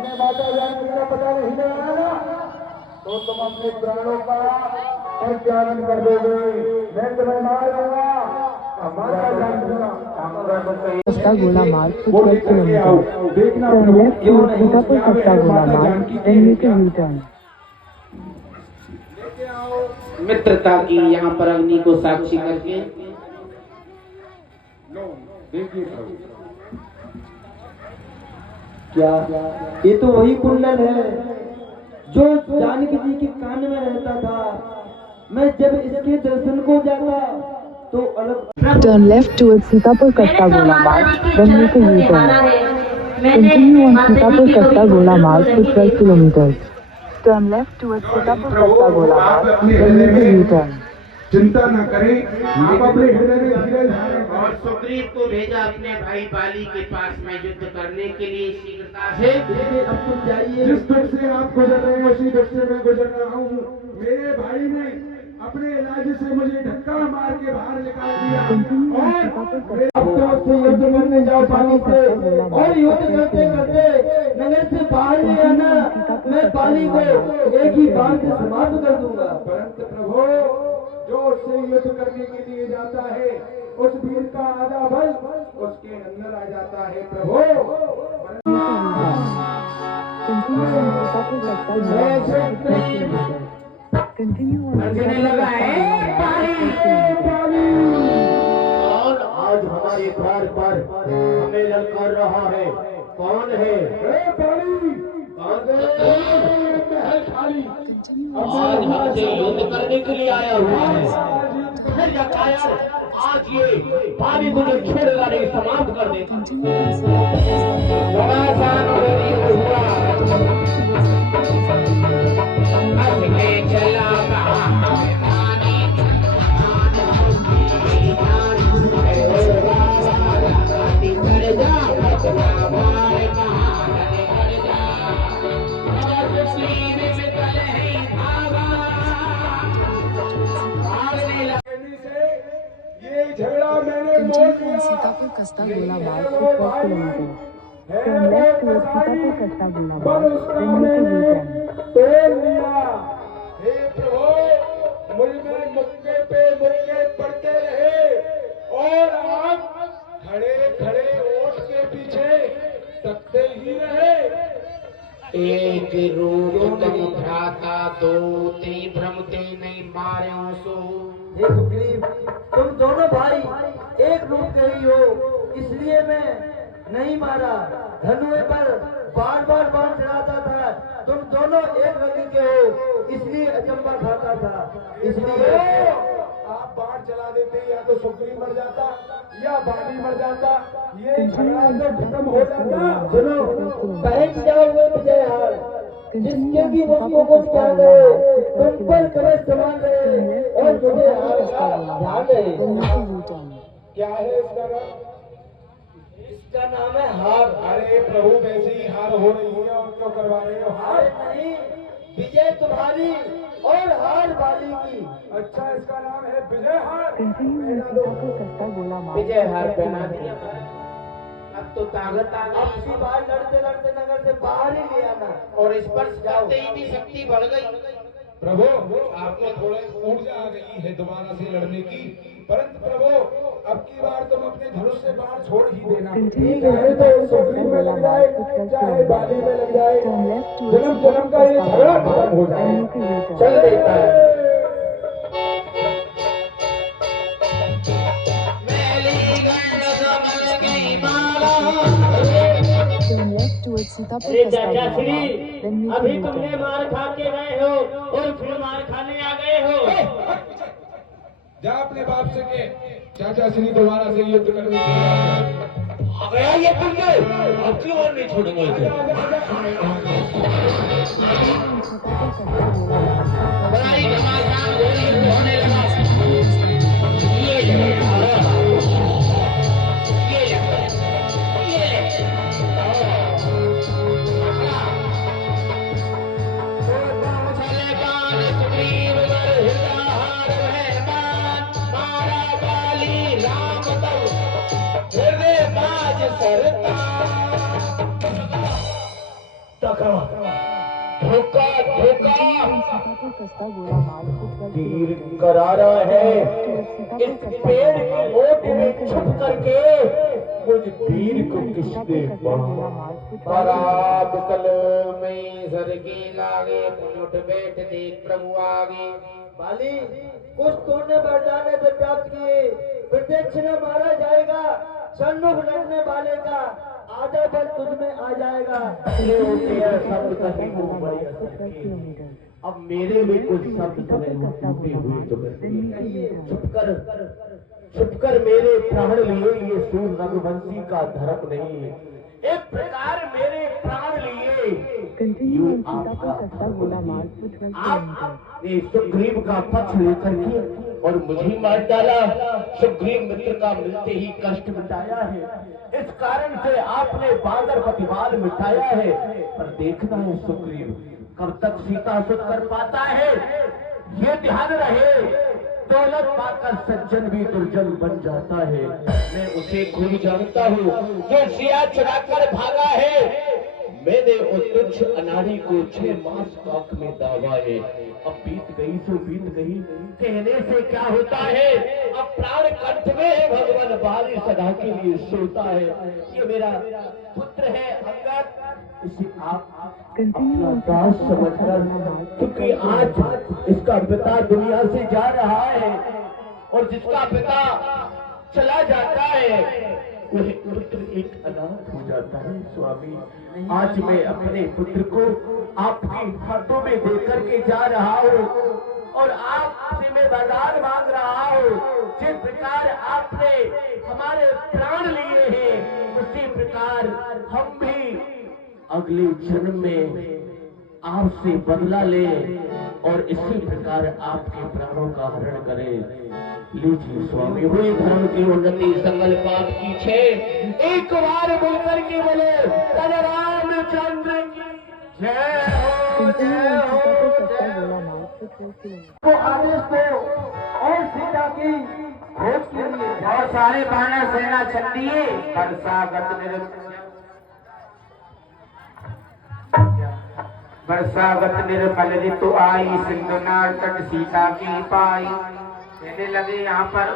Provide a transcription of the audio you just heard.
अपने माता जाने का पता नहीं लगाना तो तुम अपने प्राणों का परित्याग कर दोगे। मैं तुम्हें मार दूंगा। माता जाने सस्ता गोला मार्ग for 12 kilometers. देखना Turn left towards Sitapur Sasta Gola Marg, then make a U-turn. मित्रता की यहाँ पर अग्नि को साक्षी करके देखिए क्या ये तो वही कुंडल है जो जानकी जी के कान में रहता था। मैं जब इसके दर्शन को जाता तो अलग। Turn left towards Sitapur Sasta Gola Marg, then make a U-turn. Continue on Sitapur Sasta Gola Marg for 12 kilometers. Turn left towards Sitapur Sasta Gola Marg, then make a U-turn. चिंता न करें, आप अपने हृदय में धीरज धारण और सुग्रीव को भेजा अपने भाई बाली के पास में युद्ध करने के लिए शीघ्रता से। अब तो जाइए। जिस दुख से आप गुजर रहे हैं उसी दुख से मैं गुजर रहा हूँ। मेरे भाई ने अपने इलाज से मुझे धक्का मार के बाहर निकाल दिया और अब तो युद्ध करने जाओ पानी से और युद्ध करते करते नगर से बाहर नहीं आना। मैं पाली को एक ही बार से समाप्त कर दूंगा। परंतु प्रभु जो उससे युद्ध करने के लिए जाता है उस वीर का आधा बल उसके अंदर आ जाता है। प्रभु लगा है और आज हमारे द्वार पर हमें ललकार रहा है। कौन है? आज हमसे युद्ध करने के लिए आया हुआ है। आज ये पानी को जो छेड़ेगा नहीं समाप्त कर देगा। Sitapur Sasta Gola Marg for 12 kilometers. Turn left towards Sitapur Sasta Gola Marg, then make a U-turn. हे प्रभु मुझ में मुक्के पे मुक्के पड़ते रहे और आप खड़े खड़े ओट के पीछे तकते ही रहे। एक रूप नहीं भ्राता दो ते भ्रमते नहीं मारे सो। हे सुग्रीव, तुम दोनों भाई एक रूप के ही हो, इसलिए मैं नहीं मारा। धनुए पर बार बार बाण चढ़ाता था। तुम दोनों एक रंग के हो, इसलिए अचंबा खाता था। इसलिए आप बाढ़ चला देते या तो सुग्रीव मर जाता या बाली मर जाता। ये झगड़ा तो खत्म हो जाता। सुनो, पहच जाओ हुए विजय हार जिसके भी वस्तु को क्या गए तुम पर कवच समान रहे और मुझे हार का ध्यान रहे। क्या है इसका नाम? इसका नाम है हार। अरे प्रभु वैसे ही हार हो रही है और क्यों करवा रहे हो हार? नहीं, विजय तुम्हारी और हार बाली की। अच्छा इसका नाम है विजय हार। Continue on Sitapur Sasta Gola Marg Vijay for हार 12 पहना kilometers. दिया। अब तो ताकत आ अब गई की बार लड़ते लड़ते नगर से बाहर ही ले आना। और स्पर्श करते ही भी शक्ति बढ़ गई। प्रभु आपको थोड़ा ऊर्जा आ गई है दोबारा से लड़ने की। परंतु प्रभु अब की बार तुम अपने धनुष से बाढ़ छोड़ ही देना। Continue चाहे on तो Sitapur सुग्रीव Sasta में लग Gola जाए Marg for 12 चाहे बाली में लग जाए, kilometers. Turn left towards जन्म जन्म Sitapur का ये Sasta झगड़ा Gola खत्म हो Marg, जाए। then make a U-turn. चल देता है। Turn left towards Sitapur अरे Sasta चाचा Gola Shri, Marg, then make a अभी तुमने U-turn. मार खा के गए हो और फिर मार खाने आ गए हो। जा अपने बाप से के चाचा श्री दोबारा से युद्ध करने के लिए आ गया ये खुल के, अब क्यों और नहीं छोड़ेंगे इसे। बड़ी घमासान हो रही है, होने लगा। ये ले, ये चले बाण सुग्रीव वर हृदय हार मेहमान मारा बाली राम तब हृदय बाज सरता। धोखा धोखा धोखा सीतापुर कस्बा गोला मार्ग से 12 तीर किलोमीटर। करारा है सीतापुर इस कस्बा पेड़ गोला की मार्ग ओट में छुप करके मुझ वीर को किसने बराब कल में सरगी लागे उठ बैठ देख प्रभु आगे। बाली कुछ तूने वरदाने से प्राप्त किए, प्रत्यक्ष न मारा जाएगा, सन्मुख लड़ने वाले का आधा बल तुझ में आ जाएगा। ये होते हैं शब्द कहीं को बड़ी असर के। किलोमीटर। अब मेरे में कुछ शब्द सुने हो टूटे हुए तो छुपकर मेरे प्राण लिए ये सूर रघुवंशी का धर्म नहीं है। एक प्रकार मेरे प्राण लिए कंटिन्यू ऑन सीतापुर कस्बा गोला मार्ग से 12 किलोमीटर। आपने सुग्रीव का पक्ष लेकर के और मुझे मार डाला। सुग्रीव मित्र का मिलते ही कष्ट मिटाया है, इस कारण से आपने बांदर प्रतिपाल मिटाया है। पर देखना है सुग्रीव कब तक सीता सुध कर पाता है, ये ध्यान रहे। दौलत पाकर सज्जन भी दुर्जन बन जाता है। मैं उसे खूब जानता हूँ जो सिया चुरा कर भागा है। मैंने उस तुच्छ अनाड़ी को 6 मास काक में दावा है। अब बीत गई सो बीत गई, कहने से क्या होता है। अब प्राण कंठ में है, भगवान बाली सदा के लिए सोता है। ये मेरा पुत्र है अंगद, इसे आप अपना दास समझकर, क्योंकि आज इसका पिता दुनिया से जा रहा है और जिसका पिता चला जाता है वह पुत्र एक अनाथ हो जाता है। स्वामी आज मैं अपने पुत्र को आपके हाथों में देकर के जा रहा हूँ और आपसे मैं वरदान मांग रहा हूँ। जिस प्रकार आपने हमारे प्राण लिए हैं उसी प्रकार हम भी अगले जन्म में आपसे बदला ले और इसी प्रकार आपके प्राणों का हरण करें। लीजिए स्वामी, हुई धर्म की उन्नति संकल्प आपकी छे। एक बार बोलकर के बोले तन रामचंद्र की जय हो जय हो जय हो। गोला मार्ग से 12 किलोमीटर। वो आदेश को और सीता की खोज के लिए और सारे बानर सेना चल दिए। वर्षागत निर्मल ऋतु आई, सिंधु नार तट सीता की पाई। कहने लगे यहाँ पर